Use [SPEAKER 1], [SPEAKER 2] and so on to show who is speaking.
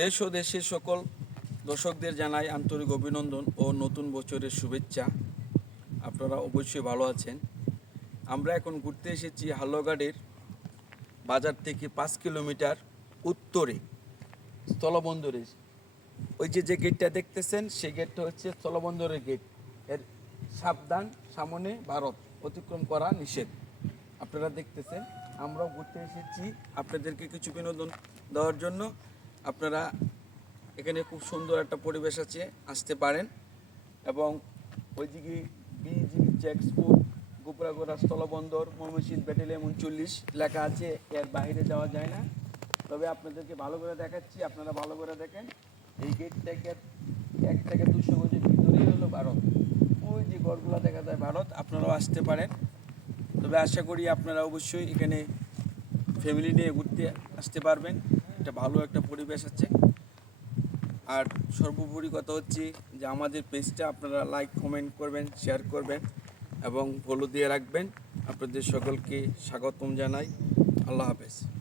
[SPEAKER 1] দেশ ও দেশের সকল দর্শকদের জানাই আন্তরিক অভিনন্দন ও নতুন বছরের শুভেচ্ছা। আপনারা অবশ্যই ভালো আছেন। আমরা এখন ঘুরতে এসেছি হালুয়াঘাটের বাজার থেকে পাঁচ কিলোমিটার উত্তরে স্থলবন্দরের ওই যে যে গেটটা দেখতেছেন, সেই গেটটা হচ্ছে স্থলবন্দরের গেটের সাবধান, সামনে ভারত, অতিক্রম করা নিষেধ। আপনারা দেখতেছেন, আমরাও ঘুরতে এসেছি। আপনাদেরকে কিছু বিনোদন দেওয়ার জন্য আপনারা এখানে খুব সুন্দর একটা পরিবেশ আছে, আসতে পারেন। এবং ওইদিকে বিজিবি চেকসপোর্ট গোপরাগোড়া স্থলবন্দর, ময়মনসিংহ ব্যাটালিয়ন উনচল্লিশ লেখা আছে, এর বাইরে যাওয়া যায় না। তবে আপনাদেরকে ভালো করে দেখাচ্ছি, আপনারা ভালো করে দেখেন। এই গেট থেকে এক থেকে দুশো গজের ভিতরেই হলো ভারত। ওই যে ঘরগুলো দেখা যায় ভারত, আপনারাও আসতে পারেন। তবে আশা করি আপনারা অবশ্যই এখানে ফ্যামিলি নিয়ে ঘুরতে আসতে পারবেন। এটা ভালো একটা পরিবেশ আছে আর সর্বোপরি কথা হচ্ছে যে আমাদের পেজটা আপনারা লাইক কমেন্ট করবেন শেয়ার করবেন এবং ফলো দিয়ে রাখবেন। আপনাদের সকলকে স্বাগতম জানাই। আল্লাহ হাফেজ।